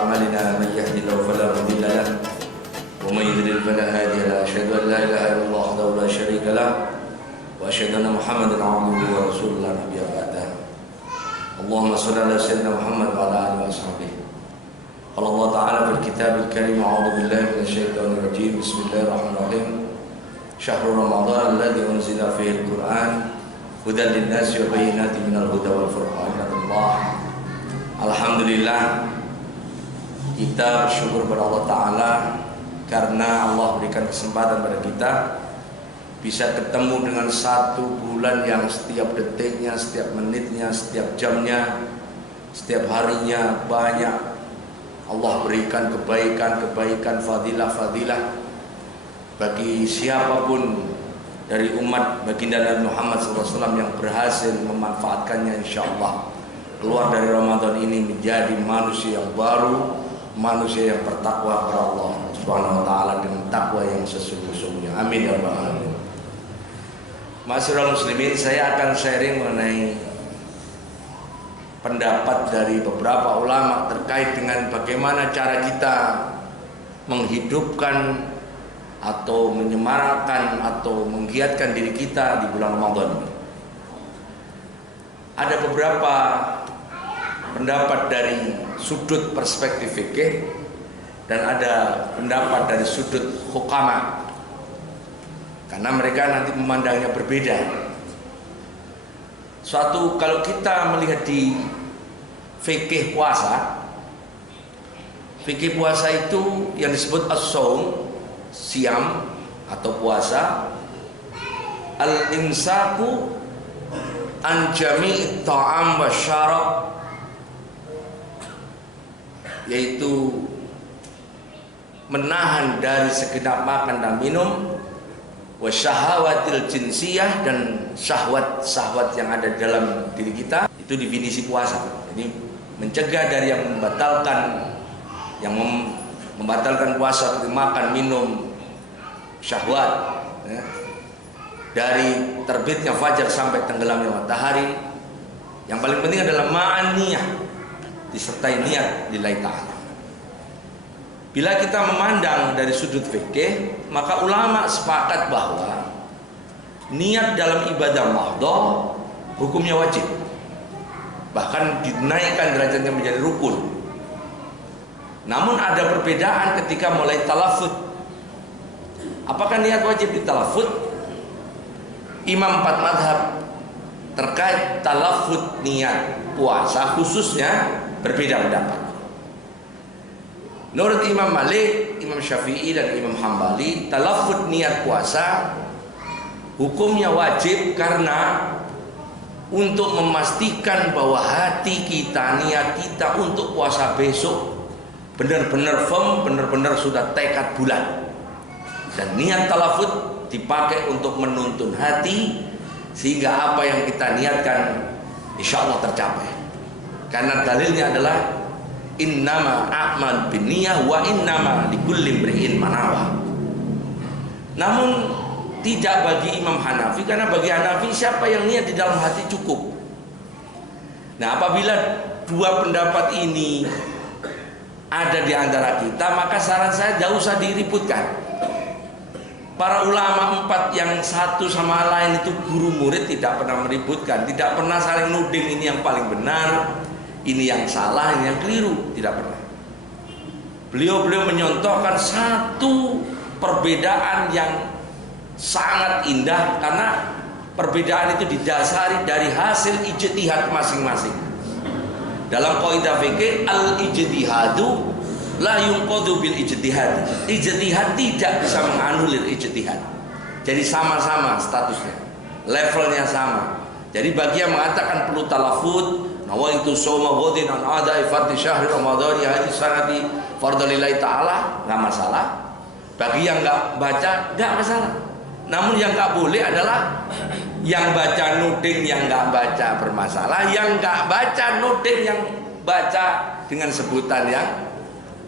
أعمالنا من يهد الله فلا مضل له ومن يضلل فلا هادي له أشهد أن لا إله إلا الله وحده لا شريك له وأشهد أن محمدا عبده ورسوله لا نبي بعده اللهم صل على سيدنا محمد وعلى آله وصحبه قال الله تعالى في الكتاب الكريم أعوذ بالله من الشيطان الرجيم بسم الله الرحمن الرحيم شهر رمضان الذي أنزل فيه القرآن هدى للناس وبينات من الهدى والفرقان. Alhamdulillah, kita bersyukur kepada Allah Ta'ala karena Allah berikan kesempatan pada kita bisa ketemu dengan satu bulan yang setiap detiknya, setiap menitnya, setiap jamnya, setiap harinya banyak Allah berikan kebaikan-kebaikan, fadilah-fadilah bagi siapapun dari umat baginda Nabi Muhammad SAW yang berhasil memanfaatkannya, insya Allah keluar dari Ramadan ini menjadi manusia yang baru, manusia yang bertakwa kepada Allah Subhanahu wa taala dengan takwa yang sesungguh-sungguhnya. Amin ya rabbal alamin. Ma'asyiral muslimin, saya akan sharing mengenai pendapat dari beberapa ulama terkait dengan bagaimana cara kita menghidupkan atau menyemarakan atau menggiatkan diri kita di bulan Ramadan ini. Ada beberapa pendapat dari sudut perspektif fikih dan ada pendapat dari sudut hukama, karena mereka nanti memandangnya berbeda. Kalau kita melihat di fikih puasa itu yang disebut as-shaum, siam atau puasa, al-imsaku an jami'i ta'am wa syarab, yaitu menahan dari segenap makan dan minum, wa syahawatil jinsiyah, dan syahwat-syahwat yang ada dalam diri kita. Itu definisi puasa. Jadi mencegah dari yang membatalkan puasa seperti makan, minum, syahwat, ya. Dari terbitnya fajar sampai tenggelamnya matahari. Yang paling penting adalah ma'aniyah, disertai niat lillahi ta'ala. Bila kita memandang dari sudut fikih, maka ulama sepakat bahwa niat dalam ibadah mahdhah hukumnya wajib, bahkan dinaikkan derajatnya menjadi rukun. Namun ada perbedaan ketika mulai talafut. Apakah niat wajib ditalafut? Imam 4 madhab terkait talafut niat puasa khususnya berbeda pendapat. Menurut Imam Malik, Imam Syafi'i dan Imam Hambali, talafut niat puasa hukumnya wajib karena untuk memastikan bahwa hati kita, niat kita untuk puasa besok benar-benar firm, benar-benar sudah tekad bulat. Dan niat talafut dipakai untuk menuntun hati sehingga apa yang kita niatkan insya Allah tercapai. Karena dalilnya adalah innama a'mal binniyah wa innama likulli imri'in ma nawa. Namun tidak bagi Imam Hanafi, karena bagi Hanafi siapa yang niat di dalam hati cukup. Nah, apabila dua pendapat ini ada di antara kita, maka saran saya tidak usah diributkan. Para ulama 4 yang satu sama lain itu guru murid tidak pernah meributkan, tidak pernah saling nuding ini yang paling benar, ini yang salah, ini yang keliru, tidak pernah. Beliau menyontohkan satu perbedaan yang sangat indah, karena perbedaan itu didasari dari hasil ijtihad masing-masing. Dalam kaidah fikih, al-ijtihadu la yunqadu bil ijtihad. Ijtihad tidak bisa menganulir ijtihad. Jadi sama-sama statusnya, levelnya sama. Jadi bagi yang mengatakan perlu talafut, nawaitu shauma ghadin an ada'i fardhi syahri ramadhani hadhihi sanati fardhillahi ta'ala, enggak masalah. Bagi yang enggak baca, enggak masalah. Namun yang enggak boleh adalah yang baca nuding yang enggak baca bermasalah, yang enggak baca nuding yang baca dengan sebutan yang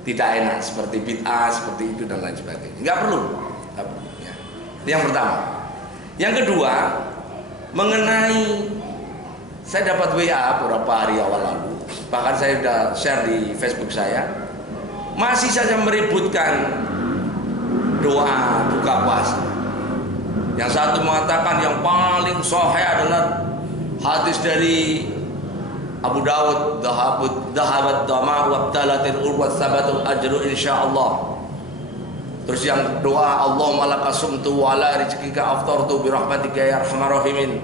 tidak enak seperti bid'ah, seperti itu dan lain sebagainya. Enggak perlu. Ya. Itu yang pertama. Yang kedua, mengenai saya dapat WA beberapa hari awal lalu, bahkan saya sudah share di Facebook saya. masih saja meributkan doa buka puasa. Yang satu mengatakan yang paling sahih adalah hadis dari Abu Dawud, dhahabat dama wa btalatil urwat sabatul ajru insyaallah. Terus yang doa Allahumma laka sumtu wa ala rizqika aftartu bi rahmatika ya arhamar rahimin.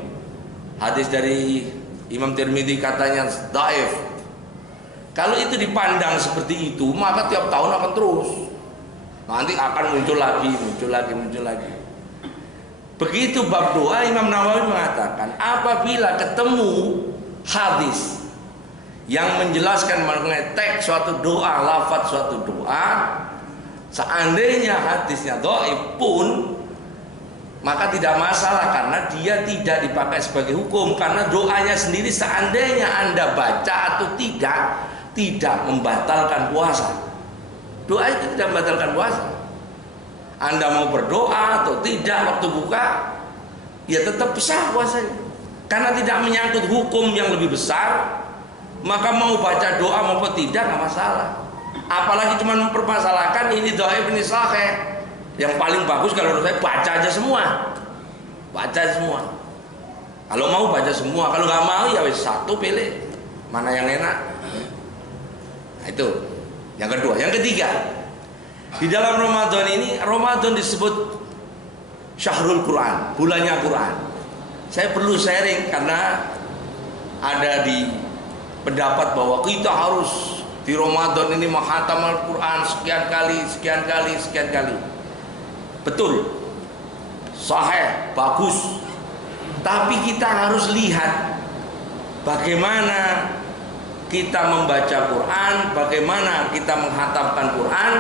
Hadis dari Imam Tirmidzi katanya dhaif. Kalau itu dipandang seperti itu, maka tiap tahun akan terus. Nanti akan muncul lagi. Begitu bab doa, Imam Nawawi mengatakan apabila ketemu hadis yang menjelaskan mengenai teks suatu doa, lafaz suatu doa, seandainya hadisnya dhaif pun maka tidak masalah karena dia tidak dipakai sebagai hukum, karena doanya sendiri seandainya Anda baca atau tidak membatalkan puasa. Doa itu tidak membatalkan puasa. Anda mau berdoa atau tidak waktu buka, ya tetap sah puasanya. Karena tidak menyangkut hukum yang lebih besar, maka mau baca doa maupun tidak nggak masalah. Apalagi cuma mempermasalahkan ini dhaif ini sahih. Yang paling bagus kalau menurut saya baca aja semua. Kalau mau baca semua, kalau nggak mau ya wis satu pilih mana yang enak. Nah, itu yang kedua. Yang ketiga, di dalam Ramadan ini, Ramadan disebut Syahrul Quran, bulannya Quran. Saya perlu sharing karena ada di pendapat bahwa kita harus di Ramadan ini menghatam Al-Quran sekian kali. Betul, sahih, bagus. Tapi kita harus lihat bagaimana kita membaca Quran, bagaimana kita menghatamkan Quran,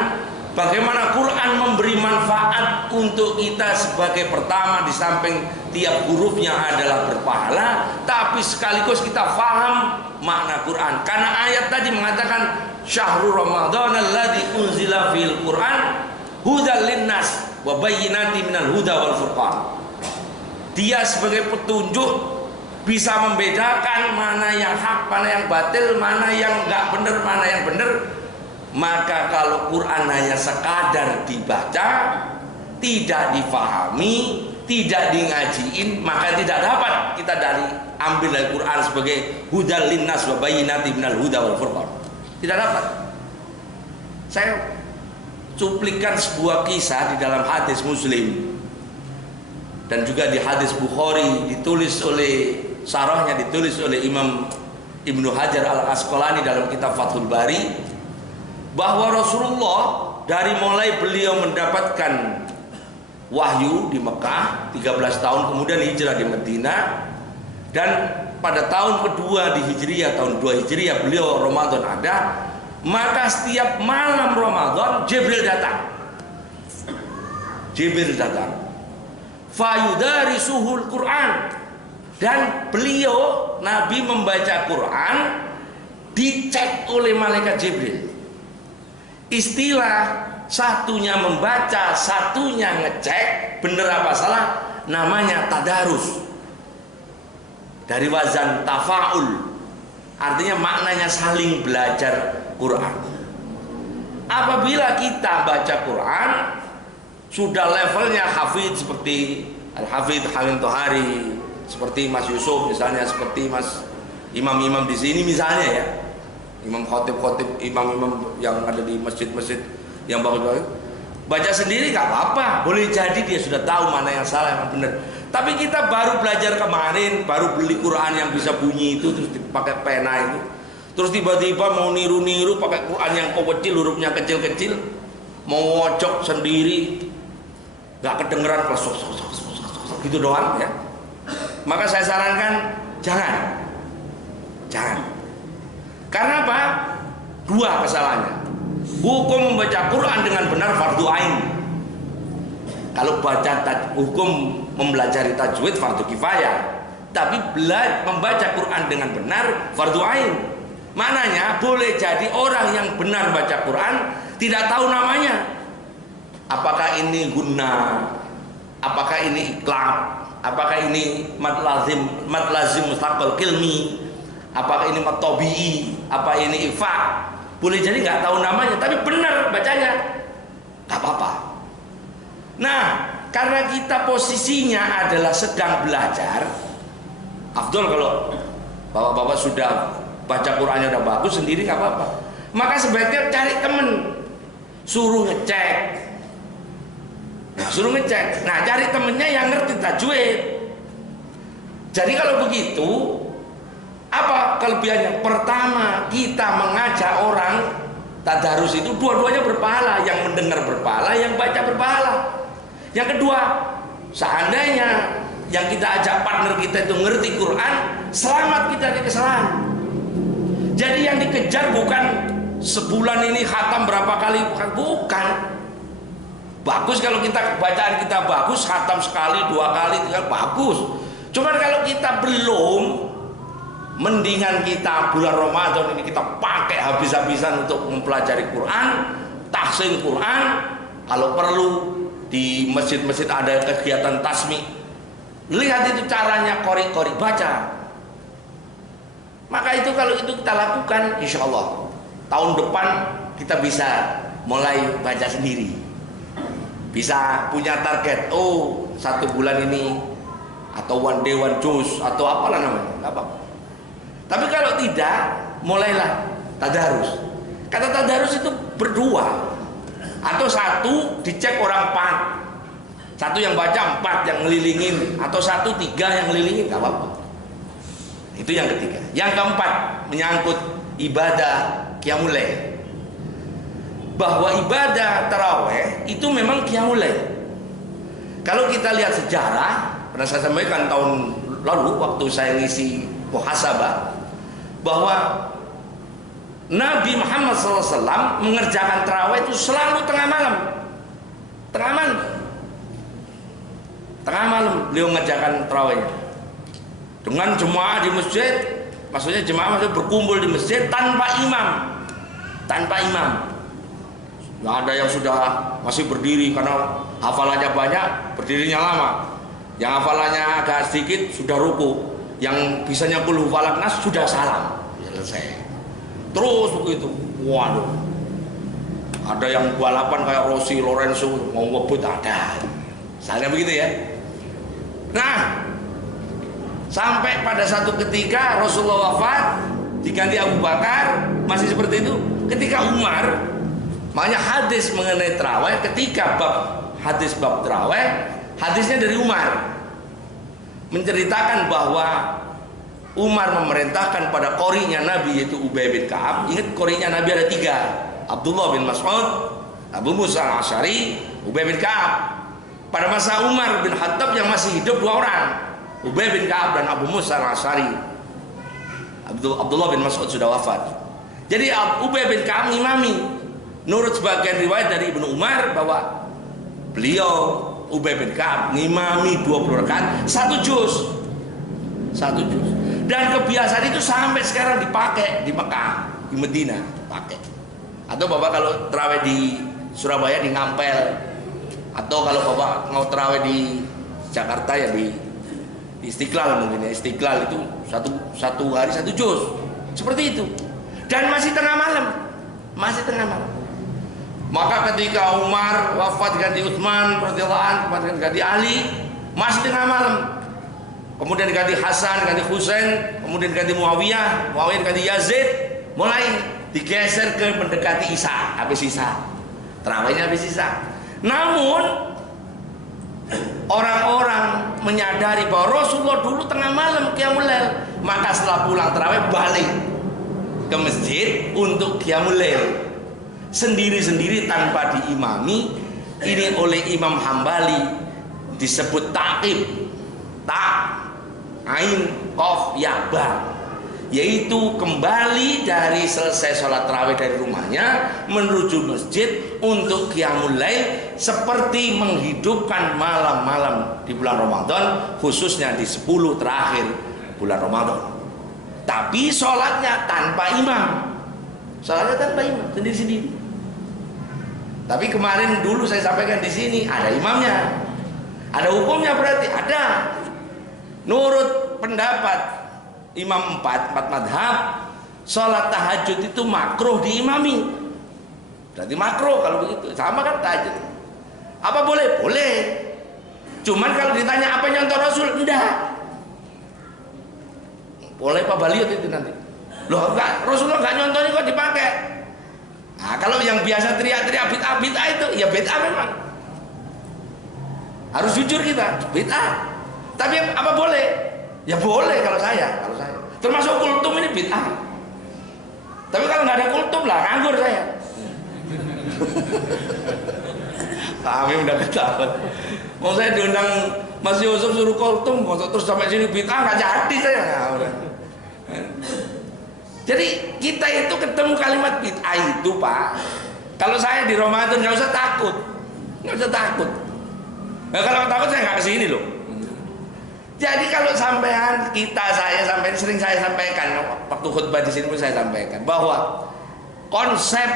bagaimana Quran memberi manfaat untuk kita sebagai pertama di samping tiap hurufnya adalah berpahala, tapi sekaligus kita faham makna Quran. Karena ayat tadi mengatakan Syahrul Ramadan alladzi unzila fil Quran hudal linnas wa bayyinatin minal huda wal furqan. Dia sebagai petunjuk bisa membedakan mana yang hak, mana yang batil, mana yang enggak benar, mana yang benar. Maka kalau Quran hanya sekadar dibaca, tidak difahami, tidak dingajiin, maka tidak dapat kita ambil dari Quran sebagai hudal linnas wa bayyinatin minal huda wal furqan. Tidak dapat. Saya cuplikan sebuah kisah di dalam hadis Muslim dan juga di hadis Bukhari, ditulis oleh sarahnya ditulis oleh Imam Ibnu Hajar Al-Asqalani dalam kitab Fathul Bari, bahwa Rasulullah dari mulai beliau mendapatkan wahyu di Mekah 13 tahun, kemudian hijrah di Madinah, dan pada tahun kedua di Hijriah, tahun 2 Hijriah beliau Ramadan ada, maka setiap malam Ramadan Jibril datang. Fayudarisuhul Quran, dan beliau Nabi membaca Quran dicek oleh malaikat Jibril. Istilah satunya membaca, satunya ngecek bener apa salah, namanya tadarus. Dari wazan tafaul, artinya maknanya saling belajar Quran. Apabila kita baca Quran sudah levelnya hafidz seperti Al-Hafidz Hamim Tohari, seperti Mas Yusuf misalnya, seperti Mas imam-imam di sini misalnya ya, imam khotib-khotib, imam-imam yang ada di masjid-masjid yang bagus-bagus, baca sendiri gak apa-apa, boleh jadi dia sudah tahu mana yang salah, yang benar. Tapi kita baru belajar kemarin, baru beli Quran yang bisa bunyi itu, terus dipakai pena itu, terus tiba-tiba mau niru-niru pakai Quran yang kecil, hurufnya kecil-kecil, mau ngocok sendiri, gak kedengeran, gitu doang ya. Maka saya sarankan jangan. Karena apa? Dua kesalahannya. Hukum membaca Quran dengan benar fardu ain. Kalau hukum mempelajari tajwid fardu kifayah, tapi membaca Quran dengan benar fardu ain. Maknanya boleh jadi orang yang benar baca Quran tidak tahu namanya. Apakah ini gunnah? Apakah ini iqlab? Apakah ini mad lazim mustaqbal kilmi? Apakah ini mad tabi'i? Apa ini ifa? Boleh jadi nggak tahu namanya, tapi benar bacanya, nggak apa-apa. Nah, karena kita posisinya adalah sedang belajar, afdol kalau bapak-bapak sudah baca Qurannya udah bagus sendiri nggak apa-apa. Maka sebaiknya cari temen, suruh ngecek. Nah, cari temennya yang ngerti tajwid. Jadi kalau begitu, apa kelebihannya? Pertama, kita mengajak orang tadarus itu dua-duanya berpahala, yang mendengar berpahala, yang baca berpahala. Yang kedua, seandainya yang kita ajak partner kita itu ngerti Quran, selamat kita dari kesalahan. Jadi yang dikejar bukan sebulan ini khatam berapa kali, bukan. Bagus kalau kita bacaan kita bagus, khatam sekali, 2 kali, 3 kali, bagus. Cuman kalau kita belum, mendingan kita bulan Ramadan ini kita pakai habis-habisan untuk mempelajari Quran, tahsin Quran. Kalau perlu di masjid-masjid ada kegiatan tasmi, lihat itu caranya, kori-kori baca. Maka itu kalau itu kita lakukan, insya Allah tahun depan kita bisa mulai baca sendiri. Bisa punya target, oh 1 bulan ini, atau one day one juice, atau apalah namanya, nggak apa-apa. Tapi kalau tidak, mulailah tadarus. Kata tadarus itu berdua, atau 1 dicek orang 4, 1 yang baca 4 yang ngelilingin, atau 1 3 yang ngelilingin, nggak apa-apa. Itu yang ketiga. Yang keempat, menyangkut ibadah qiyamul lail. Bahwa ibadah taraweh itu memang qiyamul lail. Kalau kita lihat sejarah, pernah saya sampaikan tahun lalu waktu saya ngisi muhasabah, bahwa Nabi Muhammad SAW mengerjakan taraweh itu selalu tengah malam. Tengah malam beliau mengerjakan tarawehnya dengan jemaah di masjid. Maksudnya jemaah berkumpul di masjid tanpa imam. Nggak ada yang sudah masih berdiri karena hafalannya banyak, berdirinya lama. Yang hafalannya agak sedikit sudah ruku. Yang bisanya qul falaq nas sudah salam. Selesai. Terus begitu. Waduh. Ada yang balapan kayak Rossi, Lorenzo mau ngebut ada. Misalnya begitu ya. Nah, sampai pada satu ketika Rasulullah wafat, diganti Abu Bakar, masih seperti itu. Ketika Umar, makanya hadis mengenai tarawih, ketika hadis bab tarawih, hadisnya dari Umar menceritakan bahwa Umar memerintahkan pada qorinya Nabi, yaitu Ubay bin Ka'ab. Ingat, qorinya Nabi ada 3, Abdullah bin Mas'ud, Abu Musa al-Asy'ari, Ubay bin Ka'ab. Pada masa Umar bin Khattab yang masih hidup 2 orang, Ubay bin Ka'ab dan Abu Musa al-Asy'ari. Abdullah bin Mas'ud sudah wafat. Jadi Ubay bin Ka'ab ngimami. Menurut sebagian riwayat dari Ibnu Umar bahwa beliau Ubay bin Ka'ab ngimami 20 rakaat 1 juz. Dan kebiasaan itu sampai sekarang dipakai di Mekah, di Medina pakai. Atau Bapak kalau terawih di Surabaya di Ngampel, atau kalau Bapak mau terawih di Jakarta ya di Istiqlal mungkin ya. Istiqlal itu satu hari 1 juz. Seperti itu. Dan masih tengah malam. Maka ketika Umar wafat ganti Utsman radhiyallahu anhu, kemudian ganti Ali, masih tengah malam. Kemudian ganti Hasan, ganti Husain, kemudian ganti Muawiyah ganti Yazid, mulai digeser ke mendekati Isya, habis Isya. Tarawihnya habis Isya. Namun orang-orang menyadari bahwa Rasulullah dulu tengah malam qiyamul lail, maka setelah pulang tarawih balik ke masjid untuk qiyamul lail sendiri-sendiri tanpa diimami. Ini oleh Imam Hambali disebut ta'qib, ain qaf ya ba, yaitu kembali dari selesai sholat tarawih dari rumahnya menuju masjid untuk qiyamul lail, seperti menghidupkan malam-malam di bulan Ramadan, khususnya di 10 terakhir bulan Ramadan. Tapi sholatnya tanpa imam, sendiri-sendiri. Tapi kemarin dulu saya sampaikan di sini ada imamnya, ada hukumnya, berarti ada. Nurut pendapat Imam 4 madhab, sholat tahajud itu makruh diimami. Berarti makruh kalau begitu. Sama kan tahajud. Apa boleh? Boleh. Cuman kalau ditanya apa nyontoh Rasul, enggak. Boleh Pak Baliut itu nanti. Loh enggak, Rasulullah enggak nyontohin kok dipakai. Nah, kalau yang biasa teriak-teriak bid'ah itu, ya bid'ah memang. Harus jujur kita, bid'ah. Tapi apa boleh? Ya boleh kalau saya. Termasuk kultum ini bid'ah. Tapi kalau nggak ada kultum lah, nganggur saya. Pak Amin udah ketawa. Mau saya diundang Mas Yusuf suruh kultum, terus sampai sini bid'ah nggak jadi saya. Jadi kita itu ketemu kalimat bid'ah itu Pak. Kalau saya di Ramadan nggak usah takut, Nah, kalau takut saya nggak kesini loh. Jadi kalau sampean saya sampai sering saya sampaikan waktu khutbah di sini pun saya sampaikan bahwa konsep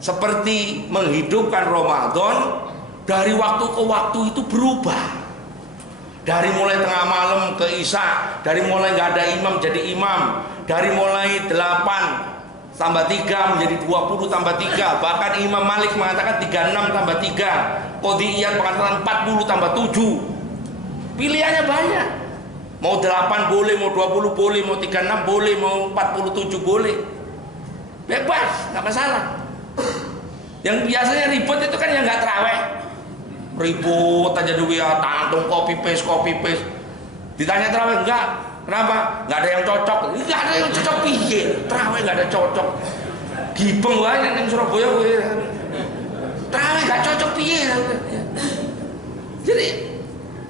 seperti menghidupkan Ramadan dari waktu ke waktu itu berubah. Dari mulai tengah malam ke Isya, dari mulai nggak ada imam jadi imam, dari mulai 8 tambah 3 menjadi 20 tambah 3, bahkan Imam Malik mengatakan 36 tambah 3, Qodiyat mengatakan 40 tambah 7. Pilihannya banyak. Mau 8 boleh, mau 20 boleh, mau 36 boleh, mau 47 boleh. Bebas, nggak masalah. Yang biasanya ribut itu kan yang nggak terawih. Ribut aja dulu ya, tantung copy paste. Ditanya terawih enggak? Kenapa? Nggak ada yang cocok. Nggak ada yang cocok piye? Terawih nggak ada cocok. Gibeng banyak yang Surabaya gue. Terawih nggak cocok piye? Jadi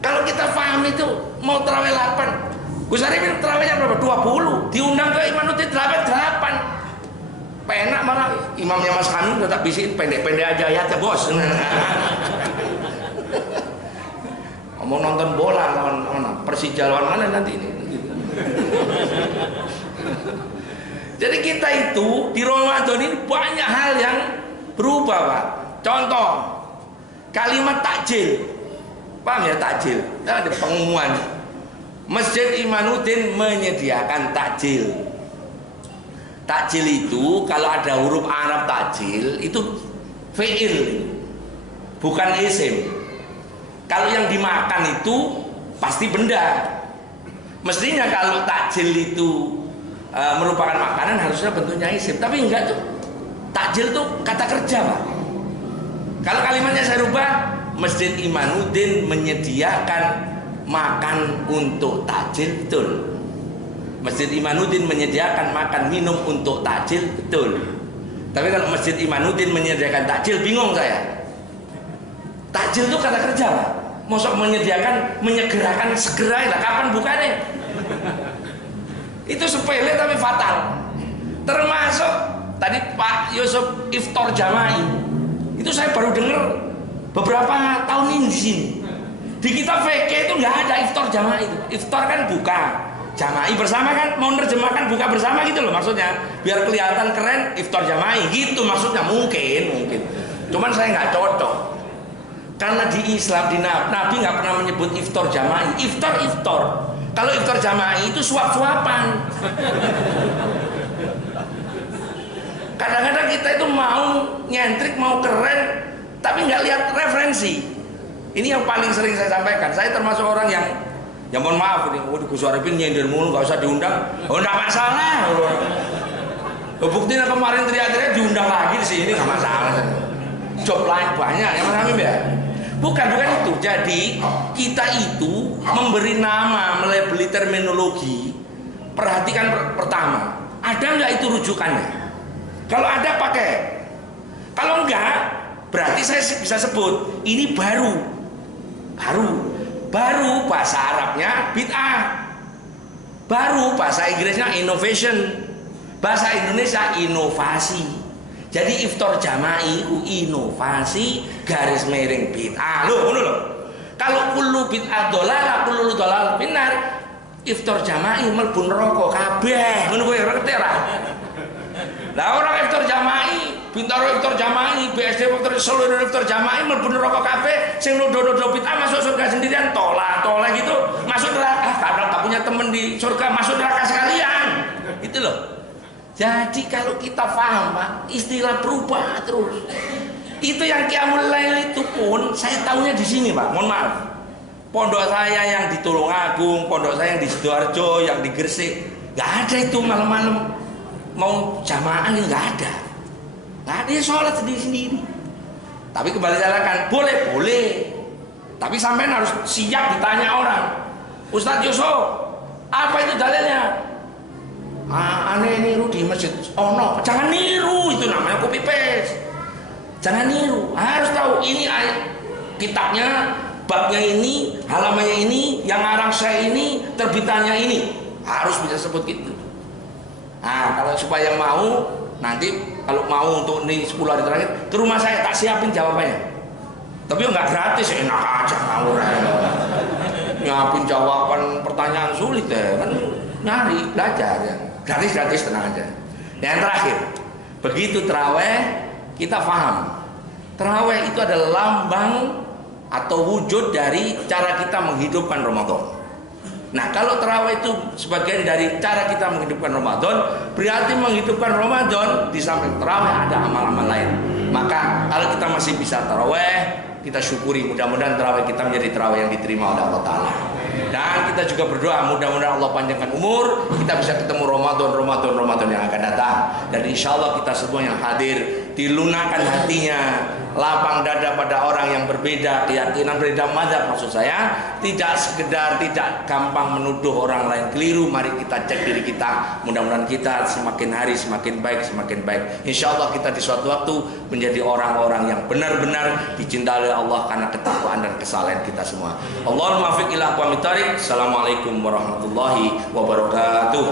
kalau kita paham itu mau terawih 8, Gus Arifin terawihnya berapa? 20. Diundang ke Imanuddin terawih 8. Penak malah imamnya Mas Hamid tetap bisikin pendek-pendek aja ayatnya bos. Mau nonton bola lawan mana? Persija lawan mana nanti ini? Jadi kita itu di Ramadan ini banyak hal yang berubah Pak. Contoh kalimat takjil. Paham ya takjil? Ada pengumuman. Masjid Imanuddin menyediakan takjil. Takjil itu kalau ada huruf Arab takjil itu fi'il, bukan isim. Kalau yang dimakan itu pasti benda. Mestinya kalau takjil itu merupakan makanan harusnya bentuknya isim, tapi enggak tuh. Takjil tuh kata kerja Pak. Kalau kalimatnya saya rubah, Masjid Imanuddin menyediakan makan untuk takjil, betul. Masjid Imanuddin menyediakan makan minum untuk takjil, betul. Tapi kalau Masjid Imanuddin menyediakan takjil, bingung saya. Takjil itu kata kerja Pak. Mosok menyediakan, menyegerakan, segera lah. Kapan bukanya? Itu sepele tapi fatal. Termasuk tadi Pak Yusuf iftar jama'i. Itu saya baru dengar beberapa tahun ini di sini. Di kitab fikih itu nggak ada iftar jama'i itu. Iftar kan buka, jama'i bersama kan, mau nerjemahkan buka bersama gitu loh maksudnya. Biar kelihatan keren iftar jama'i gitu maksudnya, mungkin. Cuman saya nggak cocok. Karena di Islam, di Nabi nggak pernah menyebut iftar jama'i. Iftar. Kalau iftar jama'i itu suap-suapan. Kadang-kadang kita itu mau nyentrik, mau keren, tapi nggak lihat referensi. Ini yang paling sering saya sampaikan. Saya termasuk orang yang mohon maaf ini, Gus Arifin nyindir mulu, nggak usah diundang. Oh nggak masalah. Buktinya kemarin teriak-teriak diundang lagi di sini nggak masalah. Job lain banyak ya Mas Hamim ya. Bukan itu. Jadi kita itu memberi nama, melabeli terminologi. Perhatikan pertama, ada nggak itu rujukannya? Kalau ada pakai. Kalau enggak, berarti saya bisa sebut ini baru bahasa Arabnya bid'ah, baru bahasa Inggrisnya innovation, bahasa Indonesia inovasi. Jadi iftar jama'i itu inovasi garis miring bid'ah. Loh. Kalau kullu bid'ah dolalah, kullu dolal benar. Iftar jama'i mlebu neraka kabeh. Ngono kowe ngerti ora? Lah orang iftar jama'i, Bintaro iftar jama'i, BSD seluruh iftar jama'i mlebu neraka kabeh, sing nuduh-nuduh bid'ah masuk surga sendirian, tolak gitu, masuk neraka. Karena tak punya teman di surga, masuk neraka sekalian. Itu loh. Jadi kalau kita paham Pak, istilah berubah terus. Itu yang Qiyamul Lail itu pun saya tahunya di sini Pak. Mohon maaf. Pondok saya yang di Tulungagung, pondok saya yang di Sidoarjo, yang di Gresik, nggak ada itu malam-malam mau jamaah, nggak ada. Nggak ada, sholat sendiri-sendiri. Tapi kembali saya katakan, boleh. Tapi sampai harus siap ditanya orang. Ustadz Yusuf, apa itu dalilnya? Aneh niru di masjid. Oh no, jangan niru, itu namanya copy paste. Jangan niru, harus tahu ini ayat kitabnya, babnya ini, halamannya ini, yang ngarang saya ini, terbitannya ini. Harus bisa sebut gitu. Nah, kalau supaya mau, nanti kalau mau untuk ini 10 hari terakhir ke rumah saya tak siapin jawabannya. Tapi nggak gratis, enak aja ngawur. Nyiapin jawaban pertanyaan sulit ya, kan nyari belajar ya. Gratis tenang aja. Yang terakhir, begitu terawih kita paham. Terawih itu adalah lambang atau wujud dari cara kita menghidupkan Ramadan. Nah, kalau terawih itu sebagian dari cara kita menghidupkan Ramadan, berarti menghidupkan Ramadan di samping terawih ada amal-amal lain. Maka kalau kita masih bisa terawih, kita syukuri, mudah-mudahan terawih kita menjadi terawih yang diterima oleh Allah Ta'ala. Dan kita juga berdoa mudah-mudahan Allah panjangkan umur, kita bisa ketemu Ramadan yang akan datang. Dan insya Allah kita semua yang hadir dilunakkan hatinya, lapang dada pada orang yang berbeda keyakinan, berbeda mazhab. Maksud saya tidak sekedar tidak gampang menuduh orang lain keliru. Mari kita cek diri kita, mudah-mudahan kita semakin hari semakin baik. Insya Allah kita di suatu waktu menjadi orang-orang yang benar-benar dicintai oleh Allah karena ketakwaan dan kesalehan kita semua. Allahumma fiq ila aqwamit thariq. Assalamualaikum warahmatullahi wabarakatuh.